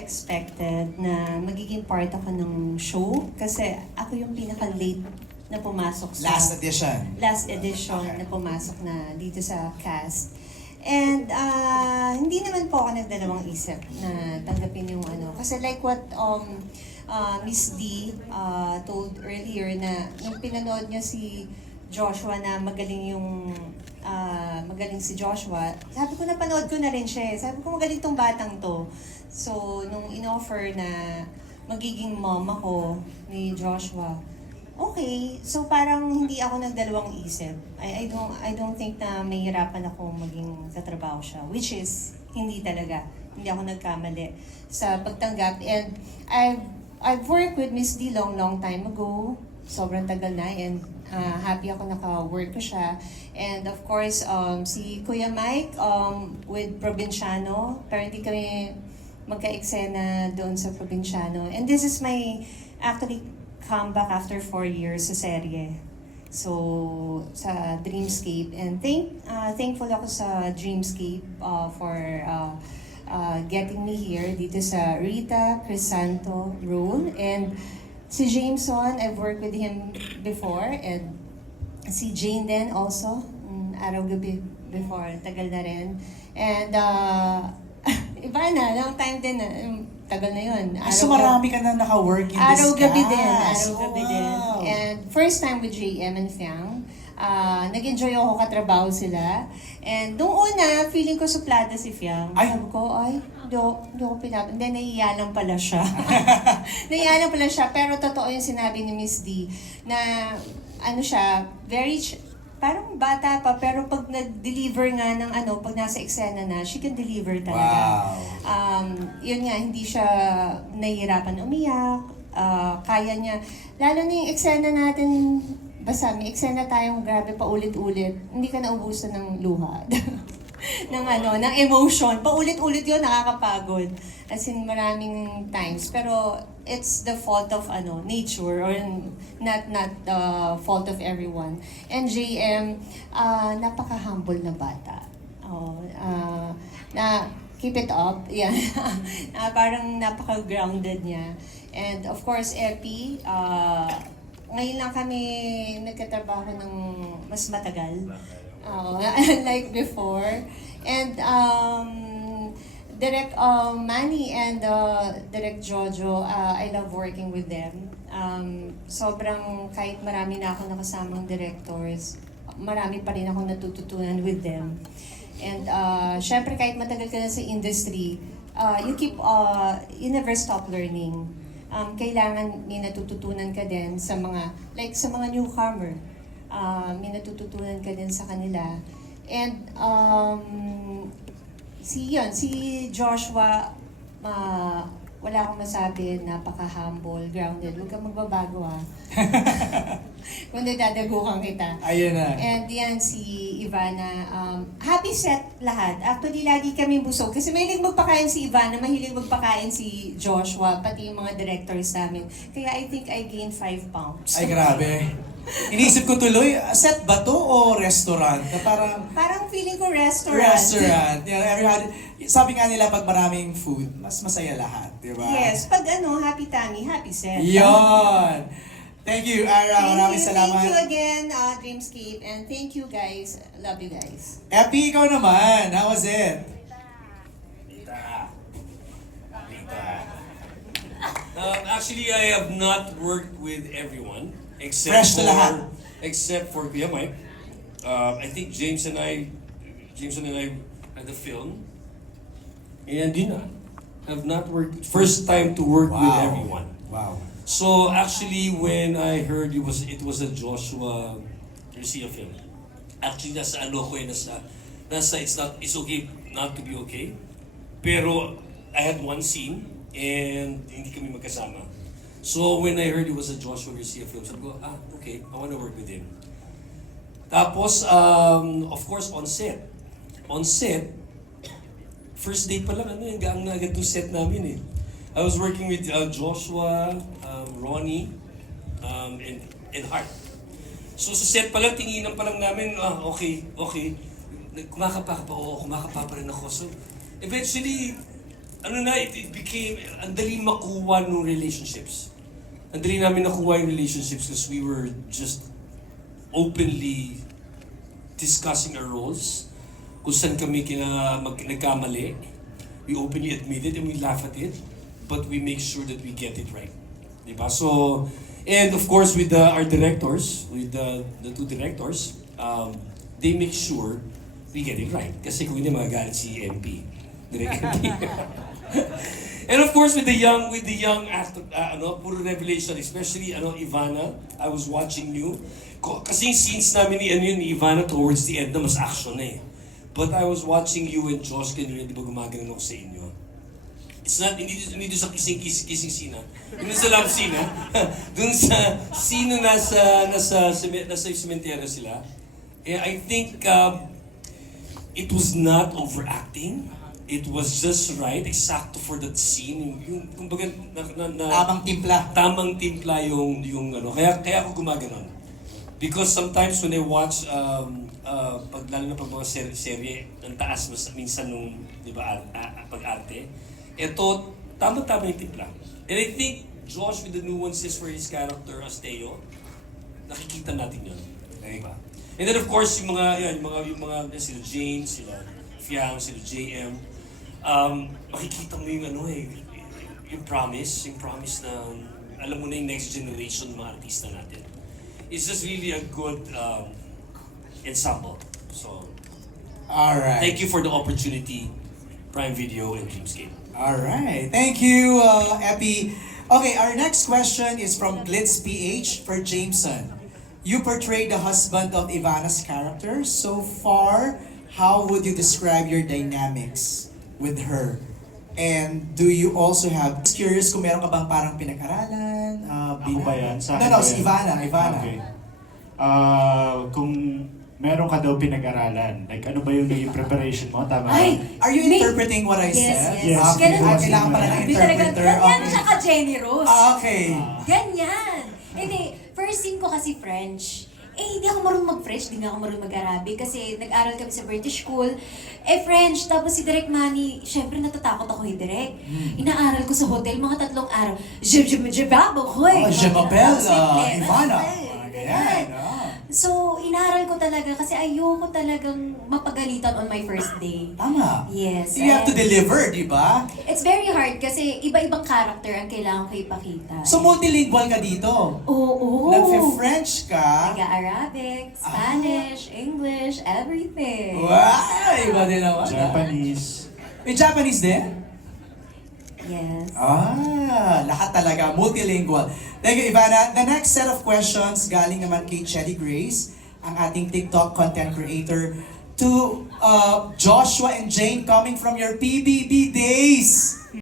expected na magiging part ako ng show kasi ako yung pinaka-late na pumasok sa Last edition. na pumasok na dito sa cast. And hindi naman po ako nagdalawang isip na tanggapin yung ano. Kasi like what Miss D told earlier na nung pinanood niya si Joshua na magaling si Joshua, sabi ko napanood ko na rin siya. Sabi ko magaling tong batang to. So nung in-offer na magiging mom ako ni Joshua, okay, so parang hindi ako nagdalawang isip. I don't think na mahirapan ako maging katrabaho siya, which is hindi talaga. Hindi ako nagkamali sa pagtanggap. And I've worked with Miss D long time ago. Sobrang tagal na and happy ako naka-work ko siya. And of course, si Kuya Mike with Provinciano, pero hindi kami magka-eksena doon sa Provinciano. And this is my actually comeback after 4 years sa serye. So, sa Dreamscape. And thankful ako sa Dreamscape for getting me here dito sa Rita Crisanto role. And si Jameson, I've worked with him before. And si Jane din also, araw-gabi before, tagal na rin. And iba na, long time din na, tagal na yun. So marami ka na naka-work in this cast. Araw-gabi din. And first time with JM and Fiang. Nag-enjoy ako katrabaho sila. And nung una, feeling ko suplada si Fiang. Sabi ko, hindi ako pinap... Hindi, nahiya lang pala siya. Nahiya lang pala siya. Pero totoo yung sinabi ni Miss D na ano siya, parang bata pa, pero pag nag-deliver nga ng pag nasa eksena na, she can deliver talaga. Wow. Yun nga, hindi siya nahihirapan umiyak, kaya niya. Lalo na yung eksena natin, basta may eksena tayong grabe pa ulit-ulit, hindi ka naubusan ng luha. ng emotion. Paulit-ulit yun, nakakapagod. As in, maraming times. Pero, it's the fault of nature or not the fault of everyone. And JM, napaka-humble na bata. Keep it up. Yan. Parang napaka-grounded niya. And of course, Epi, ngayon lang kami nagkatrabaho ng mas matagal. Like before. And Direk Manny and Direk Jojo, I love working with them. Sobrang kahit marami na ako nakasamang directors, marami pa rin akong natututunan with them. And syempre kahit matagal ka na sa industry, you never stop learning. Kailangan may natututunan ka din sa mga newcomer. May natututunan ka din sa kanila. And si Joshua, wala akong masabi, napaka-humble, grounded. Huwag kang magbabago Kundi dadagukan kita. Ayun na. And yan, si Ivana, happy set lahat. Actually, lagi kami busog. Kasi mahilig magpakain si Ivana, mahilig magpakain si Joshua, pati yung mga directors namin. Kaya I think I gained 5 pounds. Ay, grabe. Inisip ko tuloy, set ba to o restaurant? Na parang feeling ko restaurant. Restaurant. Sabi nga nila, pag maraming food, mas masaya lahat, di ba? Yes, pag happy tummy, happy set. Yon! Thank you, Ara. Maraming salamat. Thank you again, Dreamscape. And thank you guys. Love you guys. Epi, ikaw naman. How was it? Actually, I have not worked with everyone except Fresh to lahat. except for Kuya Mike. I think James and I had the film, and have not worked. First time to work with everyone. Wow. So actually, when I heard it was a Joshua Garcia film. Actually, nasa it's okay not to be okay. Pero I had one scene and hindi kami magkasama. So when I heard it was a Joshua Garcia film, sabi ko, okay, I want to work with him. Tapos, of course, on set, first day pa lang, gaang na agad 'tong set namin eh. I was working with Joshua, Ronnie, and Hart. So sa set pa lang, tinginan pa lang namin, okay. Kumakapa pa rin ako. So eventually, it became, ang dali makuha ng relationships. Ang dali namin nakuha yung relationships because we were just openly discussing our roles. Kung saan kami nagkamali. We openly admit it and we laugh at it. But we make sure that we get it right. Diba? So, and of course with our directors, with the two directors, they make sure we get it right. Kasi kung hindi magagalit si MP. Direct MP. And of course with the young actor, puro revelation, especially Ivana, I was watching you. Kasi yung scenes namin ni Ivana towards the end na mas action na eh. But I was watching you and Josh kanina, di ba gumagano ako sa inyo? It's not, hindi doon sa kissing scene ha. Hindi sa love scene ha. Doon sa scene na nasa cemetery sila. I think it was not overacting. It was just right, exacto for that scene. Yung kumbaga Tamang timpla. Tamang timpla yung kaya ako gumaganon. Because sometimes when I watch lalo na pag mga serye, ang taas mas minsan nung, di ba, pag-arte. Ito, tama-tama yung timpla. And I think Josh with the nuances for his character as Teo, nakikita natin yun. Di ba? And then of course, yung mga sila Jane, sila Fiang, sila JM, makikita mo yung promise na alam mo na yung next generation mga artista natin. It's just really a good ensemble. So, Alright. thank you for the opportunity, Prime Video and Dreamscape. Alright. Thank you, Epi. Okay, our next question is from Glitz PH for Jameson. You portrayed the husband of Ivana's character. So far, how would you describe your dynamics with her? And do you also have, curious kung meron ka bang parang pinag-aralan? Ako ba yan? Sa akin No, ba si yan? Ivana. Okay. Kung meron ka daw pinag-aralan, like ano ba yung naging preparation mo? Tama ba? Ay! Are you May- interpreting what I Yes, said? yes. Okay. Ganun. Kailangan pala ng Hindi talaga, interpreter. ganyan Okay. siya ka Jenny Rose. Okay. Ganyan. Hindi, first scene ko kasi French. Hindi ako marunong mag-French, di nga ako marunong mag-Arabic kasi nag-aral kami sa British School. French, tapos si Direk Manny, syempre natatakot ako kay Direk. Inaaral ko sa hotel, mga 3 araw. Je m'appelle, Je m'appelle, Ivana. Ganyan. Ganyan. So, inaaral ko talaga kasi ayoko talagang mapagalitan on my first day. Tama. Yes. You have to and deliver, di ba? It's very hard kasi iba-ibang character ang kailangan ko ipakita. So multilingual ka dito. Oo. Nagfe-French ka. Taga-Arabic, Spanish, English, everything. Wow! Iba din naman. Japanese. May Japanese din? Yes. Lahat talaga. Multilingual. Thank you, Ivana. The next set of questions galing naman kay Chelly Grace, ang ating TikTok content creator, to Joshua and Jane coming from your PBB days.